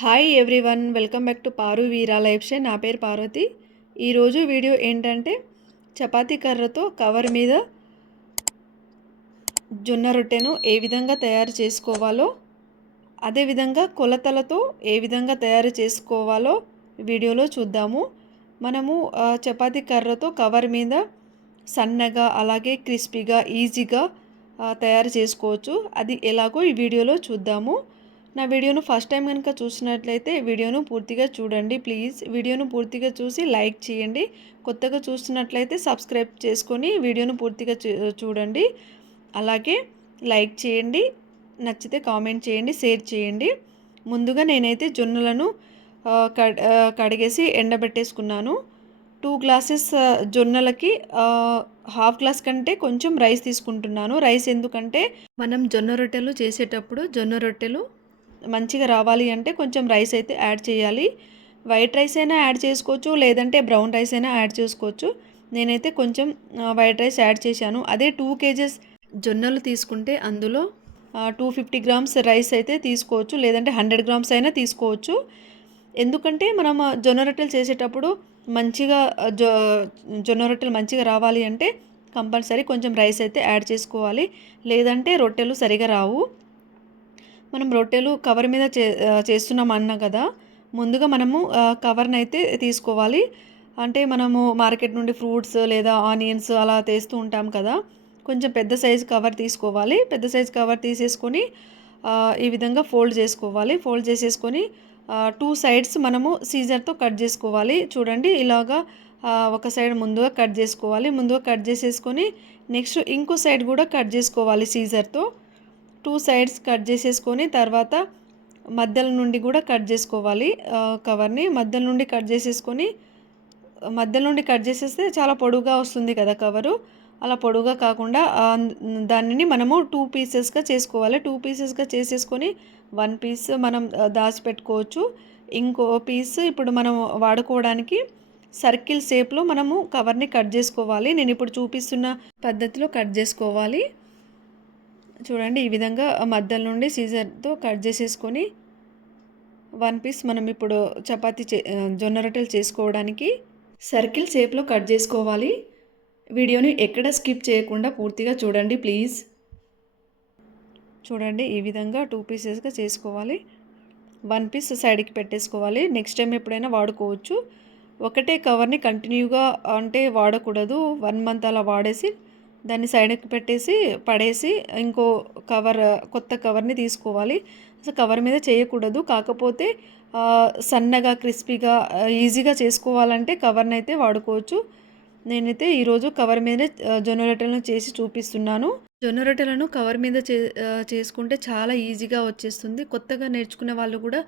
Hi everyone, welcome back to Paru Veera life style. నా పేరు పార్వతి. ఈరోజు వీడియో ఏంటంటే చపాతీ కర్రతో కవర్ మీద జొన్న రొట్టెను ఏ విధంగా తయారు చేసుకోవాలో, అదేవిధంగా కొలతలతో ఏ విధంగా తయారు చేసుకోవాలో వీడియోలో చూద్దాము. మనము చపాతీ కర్రతో కవర్ మీద సన్నగా అలాగే క్రిస్పీగా ఈజీగా తయారు చేసుకోవచ్చు. అది ఎలాగో ఈ వీడియోలో చూద్దాము. నా వీడియోను ఫస్ట్ టైం కనుక చూసినట్లయితే వీడియోను పూర్తిగా చూడండి ప్లీజ్. వీడియోను పూర్తిగా చూసి లైక్ చేయండి. కొత్తగా చూస్తున్నట్లయితే సబ్స్క్రైబ్ చేసుకొని వీడియోను పూర్తిగా చూడండి. అలాగే లైక్ చేయండి, నచ్చితే కామెంట్ చేయండి, షేర్ చేయండి. ముందుగా నేనైతే జొన్నలను కడిగేసి ఎండబెట్టేసుకున్నాను. 2 గ్లాసెస్ జొన్నలకి హాఫ్ గ్లాస్ కంటే కొంచెం రైస్ తీసుకుంటున్నాను. రైస్ ఎందుకంటే మనం జొన్న రొట్టెలు చేసేటప్పుడు జొన్న రొట్టెలు మంచిగా రావాలి అంటే కొంచెం రైస్ అయితే యాడ్ చేయాలి. వైట్ రైస్ అయినా యాడ్ చేసుకోవచ్చు, లేదంటే బ్రౌన్ రైస్ అయినా యాడ్ చేసుకోవచ్చు. నేనైతే కొంచెం వైట్ రైస్ యాడ్ చేశాను. అదే 2 కేజెస్ జొన్నలు తీసుకుంటే అందులో 250 గ్రామ్స్ రైస్ అయితే తీసుకోవచ్చు, లేదంటే 100 గ్రామ్స్ అయినా తీసుకోవచ్చు. ఎందుకంటే మనం జొన్న రొట్టెలు చేసేటప్పుడు మంచిగా జొన్న రొట్టెలు మంచిగా రావాలి అంటే కంపల్సరీ కొంచెం రైస్ అయితే యాడ్ చేసుకోవాలి, లేదంటే రొట్టెలు సరిగా రావు. మనం రొట్టెలు కవర్ మీద చేస్తున్నాం అన్నా కదా, ముందుగా మనము కవర్ని అయితే తీసుకోవాలి. అంటే మనము మార్కెట్ నుండి ఫ్రూట్స్ లేదా ఆనియన్స్ అలా తెస్తూ ఉంటాం కదా, కొంచెం పెద్ద సైజు కవర్ తీసుకోవాలి. పెద్ద సైజు కవర్ తీసేసుకొని ఈ విధంగా ఫోల్డ్ చేసుకోవాలి. ఫోల్డ్ చేసేసుకొని 2 సైడ్స్ మనము సీజర్తో కట్ చేసుకోవాలి. చూడండి ఇలాగా ఒక సైడ్ ముందుగా కట్ చేసుకోవాలి. ముందుగా కట్ చేసేసుకొని నెక్స్ట్ ఇంకో సైడ్ కూడా కట్ చేసుకోవాలి సీజర్తో. 2 సైడ్స్ కట్ చేసేసుకొని తర్వాత మధ్యలో నుండి కూడా కట్ చేసుకోవాలి. కవర్ని మధ్యలో నుండి కట్ చేసేసుకొని, మధ్యలో నుండి కట్ చేసేస్తే చాలా పొడుగా వస్తుంది కదా కవరు. అలా పొడుగా కాకుండా దానిని మనము 2 పీసెస్గా చేసుకోవాలి. 2 పీసెస్గా చేసేసుకొని 1 పీస్ మనం దాచిపెట్టుకోవచ్చు. ఇంకో పీస్ ఇప్పుడు మనం వాడుకోవడానికి సర్కిల్ షేప్లో మనము కవర్ని కట్ చేసుకోవాలి. నేను ఇప్పుడు చూపిస్తున్న పద్ధతిలో కట్ చేసుకోవాలి. చూడండి ఈ విధంగా మధ్యలో నుండి సీజర్తో కట్ చేసేసుకొని 1 పీస్ మనం ఇప్పుడు చపాతీ జొన్న రొట్టెలు చేసుకోవడానికి సర్కిల్ షేప్లో కట్ చేసుకోవాలి. వీడియోని ఎక్కడ స్కిప్ చేయకుండా పూర్తిగా చూడండి ప్లీజ్. చూడండి ఈ విధంగా 2 పీసెస్గా చేసుకోవాలి. 1 పీస్ సైడ్కి పెట్టేసుకోవాలి. నెక్స్ట్ టైం ఎప్పుడైనా వాడుకోవచ్చు. ఒకటే కవర్ని కంటిన్యూగా అంటే వాడకూడదు. 1 మంత్ అలా వాడేసి దాన్ని సైడ్కి పెట్టేసి పడేసి ఇంకో కవర్ కొత్త కవర్ని తీసుకోవాలి. అసలు కవర్ మీద చేయకూడదు. కాకపోతే సన్నగా క్రిస్పీగా ఈజీగా చేసుకోవాలంటే కవర్ని అయితే వాడుకోవచ్చు. నేనైతే ఈరోజు కవర్ మీదనే జొన్న రొట్టెలను చేసి చూపిస్తున్నాను. జొన్న రొట్టెలను కవర్ మీద చేసుకుంటే చాలా ఈజీగా వచ్చేస్తుంది. కొత్తగా నేర్చుకునే వాళ్ళు కూడా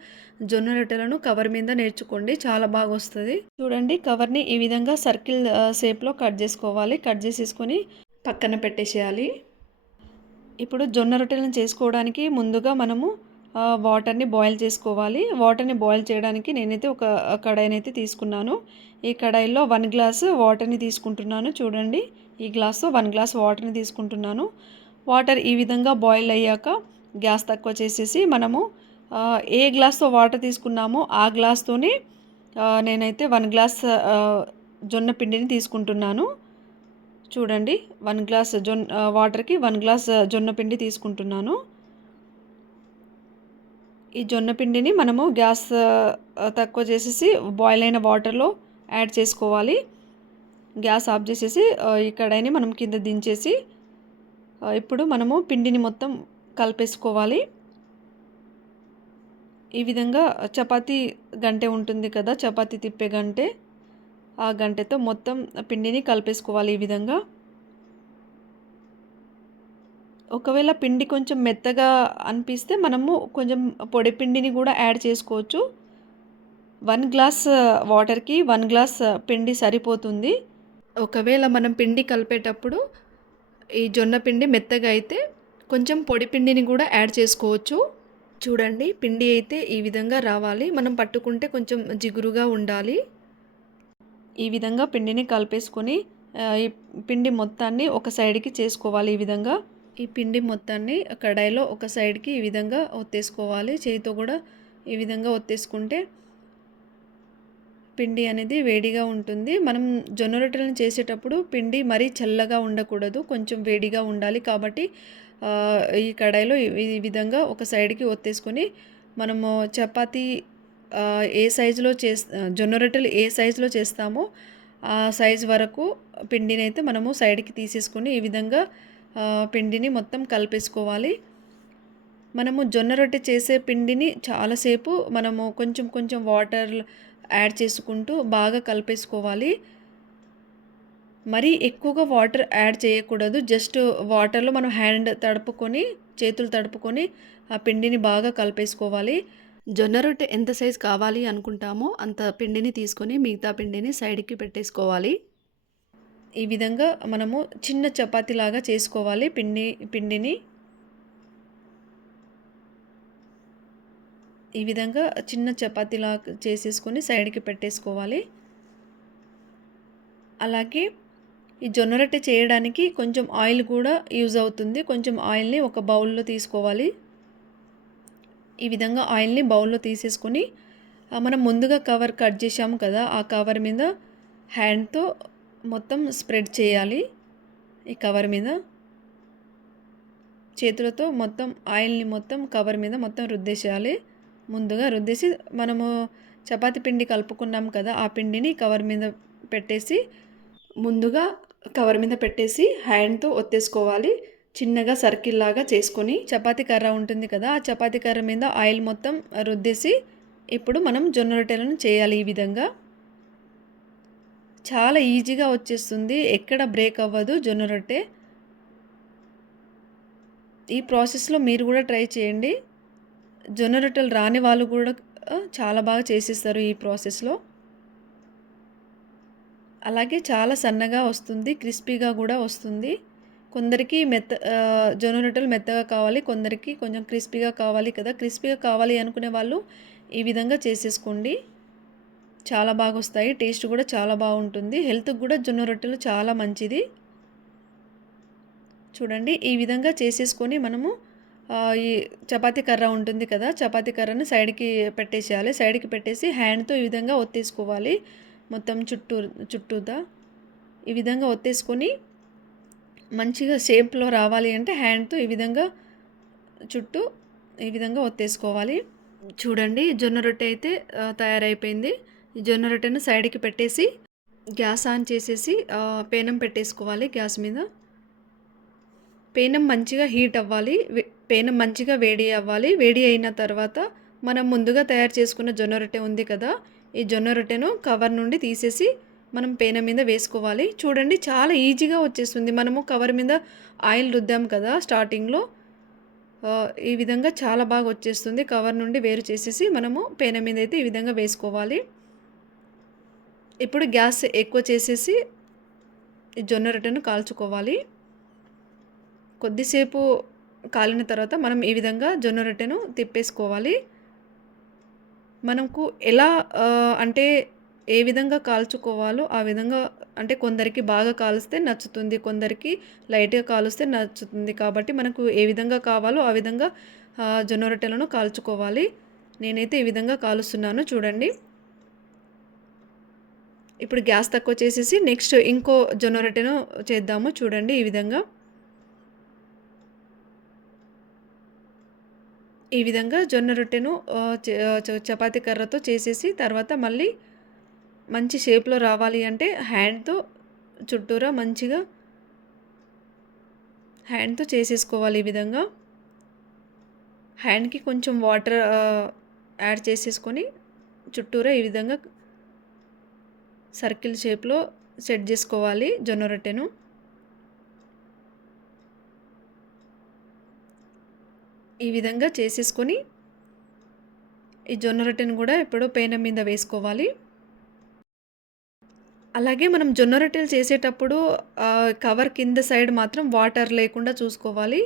జొన్న రొట్టెలను కవర్ మీద నేర్చుకోండి, చాలా బాగా వస్తుంది. చూడండి కవర్ని ఈ విధంగా సర్కిల్ షేప్లో కట్ చేసుకోవాలి. కట్ చేసేసుకొని పక్కన పెట్టేసేయాలి. ఇప్పుడు జొన్న రొట్టెలను చేసుకోవడానికి ముందుగా మనము వాటర్ని బాయిల్ చేసుకోవాలి. వాటర్ని బాయిల్ చేయడానికి నేనైతే ఒక కడాయిని అయితే తీసుకున్నాను. ఈ కడాయిలో 1 గ్లాసు వాటర్ని తీసుకుంటున్నాను. చూడండి ఈ గ్లాస్తో 1 గ్లాస్ వాటర్ని తీసుకుంటున్నాను. వాటర్ ఈ విధంగా బాయిల్ అయ్యాక గ్యాస్ తక్కువ చేసేసి మనము ఏ గ్లాస్తో వాటర్ తీసుకున్నామో ఆ గ్లాస్తోనే నేనైతే 1 గ్లాస్ జొన్న పిండిని తీసుకుంటున్నాను. చూడండి 1 గ్లాస్ వాటర్కి 1 గ్లాస్ జొన్న పిండి తీసుకుంటున్నాను. ఈ జొన్న పిండిని మనము గ్యాస్ తక్కువ చేసేసి బాయిల్ అయిన వాటర్లో యాడ్ చేసుకోవాలి. గ్యాస్ ఆఫ్ చేసేసి ఈ కడాయిని మనం కింద దించేసి ఇప్పుడు మనము పిండిని మొత్తం కలిపేసుకోవాలి. ఈ విధంగా చపాతీ గంటె ఉంటుంది కదా, చపాతీ తిప్పే గంటె, ఆ గంటెతో మొత్తం పిండిని కలిపేసుకోవాలి. ఈ విధంగా ఒకవేళ పిండి కొంచెం మెత్తగా అనిపిస్తే మనము కొంచెం పొడి పిండిని కూడా యాడ్ చేసుకోవచ్చు. 1 గ్లాస్ వాటర్కి 1 గ్లాస్ పిండి సరిపోతుంది. ఒకవేళ మనం పిండి కలిపేటప్పుడు ఈ జొన్న పిండి మెత్తగా అయితే కొంచెం పొడి పిండిని కూడా యాడ్ చేసుకోవచ్చు. చూడండి పిండి అయితే ఈ విధంగా రావాలి. మనం పట్టుకుంటే కొంచెం జిగురుగా ఉండాలి. ఈ విధంగా పిండిని కలిపేసుకొని ఈ పిండి మొత్తాన్ని ఒక సైడ్కి చేసుకోవాలి. ఈ విధంగా ఈ పిండి మొత్తాన్ని కడాయిలో ఒక సైడ్కి ఈ విధంగా ఒత్తేసుకోవాలి. చేయితో కూడా ఈ విధంగా ఒత్తేసుకుంటే పిండి అనేది వేడిగా ఉంటుంది. మనం జొన్న రొట్టెలను చేసేటప్పుడు పిండి మరీ చల్లగా ఉండకూడదు. కొంచెం వేడిగా ఉండాలి. కాబట్టి ఈ కడాయిలో ఈ విధంగా ఒక సైడ్‌కి ఒత్తేసుకొని మనము చపాతీ ఏ సైజులో జొన్న రొట్టెలు ఏ సైజులో చేస్తామో ఆ సైజు వరకు పిండినైతే మనము సైడ్‌కి తీసేసుకొని ఈ విధంగా పిండిని మొత్తం కలిపేసుకోవాలి. మనము జొన్న రొట్టె చేసే పిండిని చాలాసేపు మనము కొంచెం కొంచెం వాటర్ యాడ్ చేసుకుంటూ బాగా కలిపేసుకోవాలి. మరీ ఎక్కువగా వాటర్ యాడ్ చేయకూడదు. జస్ట్ వాటర్‌లో మనం చేతులు తడుపుకొని ఆ పిండిని బాగా కలిపేసుకోవాలి. జొన్న రొట్టె ఎంత సైజ్ కావాలి అనుకుంటామో అంత పిండిని తీసుకొని మిగతా పిండిని సైడ్‌కి పెట్టేసుకోవాలి. ఈ విధంగా మనము చిన్న చపాతీలాగా చేసుకోవాలి పిండిని. ఈ విధంగా చిన్న చపాతీలాగా చేసేసుకొని సైడ్‌కి పెట్టేసుకోవాలి. అలాగే ఈ జొన్న రొట్టె చేయడానికి కొంచెం ఆయిల్ కూడా యూజ్ అవుతుంది. కొంచెం ఆయిల్‌ని ఒక బౌల్‌లో తీసుకోవాలి. ఈ విధంగా ఆయిల్‌ని బౌల్‌లో తీసేసుకొని మనం ముందుగా కవర్ కట్ చేసాము కదా! ఆ కవర్ మీద హ్యాండ్‌తో మొత్తం స్ప్రెడ్ చేయాలి. ఈ కవర్ మీద చేతులతో మొత్తం ఆయిల్‌ని మొత్తం కవర్ మీద మొత్తం రుద్దేసేయాలి. ముందుగా రుద్దేసి మనము చపాతీ పిండి కలుపుకున్నాం కదా! ఆ పిండిని కవర్ మీద పెట్టేసి ముందుగా కవర్ మీద పెట్టేసి హ్యాండ్‌తో ఒత్తేసుకోవాలి. చిన్నగా సర్కిల్ లాగా చేసుకొని చపాతీ కర్ర ఉంటుంది కదా! ఆ చపాతీ కర్ర మీద ఆయిల్ మొత్తం రుద్దేసి ఇప్పుడు మనం జొన్న రొట్టెలను చేయాలి ఈ విధంగా. చాలా ఈజీగా వచ్చేస్తుంది. ఎక్కడ బ్రేక్ అవ్వదు జొన్న రొట్టె. ఈ ప్రాసెస్‌లో మీరు కూడా ట్రై చేయండి. జొన్న రొట్టెలు రాని వాళ్ళు కూడా చాలా బాగా చేసేస్తారు ఈ ప్రాసెస్‌లో. అలాగే చాలా సన్నగా వస్తుంది. క్రిస్పీగా కూడా వస్తుంది. కొందరికి జొన్న రొట్టెలు మెత్తగా కావాలి. కొందరికి కొంచెం క్రిస్పీగా కావాలి కదా! క్రిస్పీగా కావాలి అనుకునే వాళ్ళు ఈ విధంగా చేసేసుకోండి. చాలా బాగొస్తాయి. టేస్ట్ కూడా చాలా బాగుంటుంది. హెల్త్‌కి కూడా జొన్న రొట్టెలు చాలా మంచిది. చూడండి ఈ విధంగా చేసేసుకొని మనము ఈ చపాతీ కర్ర ఉంటుంది కదా! చపాతీ కర్రను సైడ్‌కి పెట్టేసేయాలి. సైడ్‌కి పెట్టేసి హ్యాండ్‌తో ఈ విధంగా ఒత్తేసుకోవాలి. మొత్తం చుట్టూతా ఈ విధంగా ఒత్తేసుకొని మంచిగా షేప్‌లో రావాలి అంటే హ్యాండ్‌తో ఈ విధంగా చుట్టూ ఈ విధంగా ఒత్తేసుకోవాలి. చూడండి జొన్న రొట్టె అయితే తయారైపోయింది. ఈ జొన్న రొట్టెను సైడ్‌కి పెట్టేసి గ్యాస్ ఆన్ చేసేసి పేనం పెట్టేసుకోవాలి గ్యాస్ మీద. పేనం మంచిగా హీట్ అవ్వాలి. పేనం మంచిగా వేడి అవ్వాలి. వేడి అయిన తర్వాత మనం ముందుగా తయారు చేసుకున్న జొన్న రొట్టె ఉంది కదా! ఈ జొన్న రొట్టెను కవర్ నుండి తీసేసి మనం పేనం మీద వేసుకోవాలి. చూడండి చాలా ఈజీగా వచ్చేస్తుంది. మనము కవర్ మీద ఆయిల్ రుద్దాం కదా స్టార్టింగ్‌లో. ఈ విధంగా చాలా బాగా వచ్చేస్తుంది. కవర్ నుండి వేరు చేసేసి మనము పేనం మీద అయితే ఈ విధంగా వేసుకోవాలి. ఇప్పుడు గ్యాస్ ఎక్కువ చేసేసి ఈ జొన్న రొట్టెను కాల్చుకోవాలి. కొద్దిసేపు కాలిన తర్వాత మనం ఈ విధంగా జొన్న రొట్టెను తిప్పేసుకోవాలి. మనకు ఎలా అంటే ఏ విధంగా కాల్చుకోవాలో ఆ విధంగా అంటే కొందరికి బాగా కాలిస్తే నచ్చుతుంది. కొందరికి లైట్‌గా కాలుస్తే నచ్చుతుంది. కాబట్టి మనకు ఏ విధంగా కావాలో ఆ విధంగా జొన్న రొట్టెలను కాల్చుకోవాలి. నేనైతే ఈ విధంగా కాలుస్తున్నాను చూడండి. ఇప్పుడు గ్యాస్ తక్కువ చేసేసి నెక్స్ట్ ఇంకో జొన్న రొట్టెను చేద్దాము చూడండి ఈ విధంగా. ఈ విధంగా జొన్న రొట్టెను చపాతీ కర్రతో చేసేసి తర్వాత మళ్ళీ మంచి షేప్‌లో రావాలి అంటే హ్యాండ్‌తో చుట్టూరా మంచిగా హ్యాండ్‌తో చేసేసుకోవాలి ఈ విధంగా. హ్యాండ్‌కి కొంచెం వాటర్ యాడ్ చేసేసుకొని చుట్టూరా ఈ విధంగా సర్కిల్ షేప్‌లో సెట్ చేసుకోవాలి జొన్న రొట్టెను. ఈ విధంగా చేసేసుకొని ఈ జొన్న రొట్టెను కూడా ఇప్పుడు పేనం మీద వేసుకోవాలి. అలాగే మనం జొన్న రొట్టెలు చేసేటప్పుడు కవర్ కింద సైడ్ మాత్రం వాటర్ లేకుండా చూసుకోవాలి.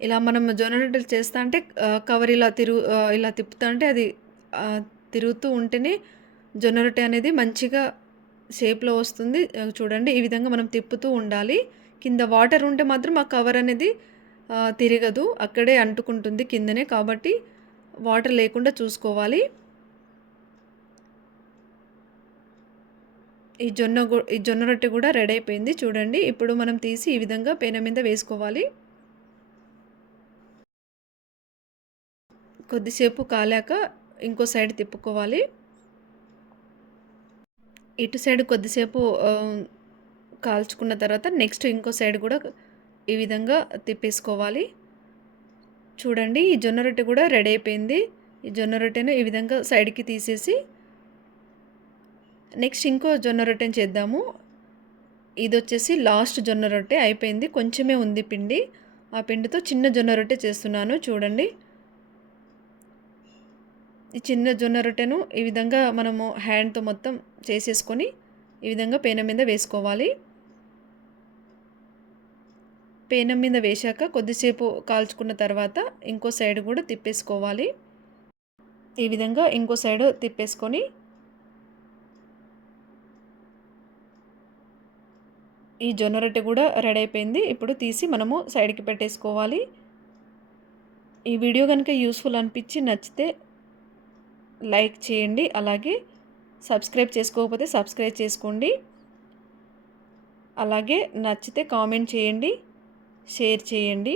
ఇలా మనం జొన్న రొట్టెలు చేస్తా అంటే కవర్ ఇలా తిప్పుతా అంటే అది తిరుగుతూ ఉంటేనే జొన్న రొట్టె అనేది మంచిగా షేప్‌లో వస్తుంది. చూడండి ఈ విధంగా మనం తిప్పుతూ ఉండాలి. కింద వాటర్ ఉంటే మాత్రం ఆ కవర్ అనేది తిరగదు. అక్కడే అంటుకుంటుంది కిందనే. కాబట్టి వాటర్ లేకుండా చూసుకోవాలి. ఈ జొన్న రొట్టె కూడా రెడీ అయిపోయింది చూడండి. ఇప్పుడు మనం తీసి ఈ విధంగా పెనం మీద వేసుకోవాలి. కొద్దిసేపు కాలాక ఇంకో సైడ్ తిప్పుకోవాలి. ఇటు సైడ్ కొద్దిసేపు కాల్చుకున్న తర్వాత నెక్స్ట్ ఇంకో సైడ్ కూడా ఈ విధంగా తిప్పేసుకోవాలి. చూడండి ఈ జొన్న రొట్టె కూడా రెడీ అయిపోయింది. ఈ జొన్న రొట్టెను ఈ విధంగా సైడ్కి తీసేసి నెక్స్ట్ ఇంకో జొన్న రొట్టెని చేద్దాము. ఇది వచ్చేసి లాస్ట్ జొన్న రొట్టె అయిపోయింది. కొంచెమే ఉంది పిండి. ఆ పిండితో చిన్న జొన్న రొట్టె చేస్తున్నాను చూడండి. ఈ చిన్న జొన్న రొట్టెను ఈ విధంగా మనము హ్యాండ్తో మొత్తం చేసేసుకొని ఈ విధంగా పేనం మీద వేసుకోవాలి. పేనం మీద వేశాక కొద్దిసేపు కాల్చుకున్న తర్వాత ఇంకో సైడ్ కూడా తిప్పేసుకోవాలి. ఈ విధంగా ఇంకో సైడ్ తిప్పేసుకొని ఈ జొన్న రొట్టె కూడా రెడీ అయిపోయింది. ఇప్పుడు తీసి మనము సైడ్కి పెట్టేసుకోవాలి. ఈ వీడియో కనుక యూస్ఫుల్ అనిపించి నచ్చితే లైక్ చేయండి. అలాగే సబ్స్క్రైబ్ చేసుకోకపోతే సబ్స్క్రైబ్ చేసుకోండి. అలాగే నచ్చితే కామెంట్ చేయండి, షేర్ చేయండి.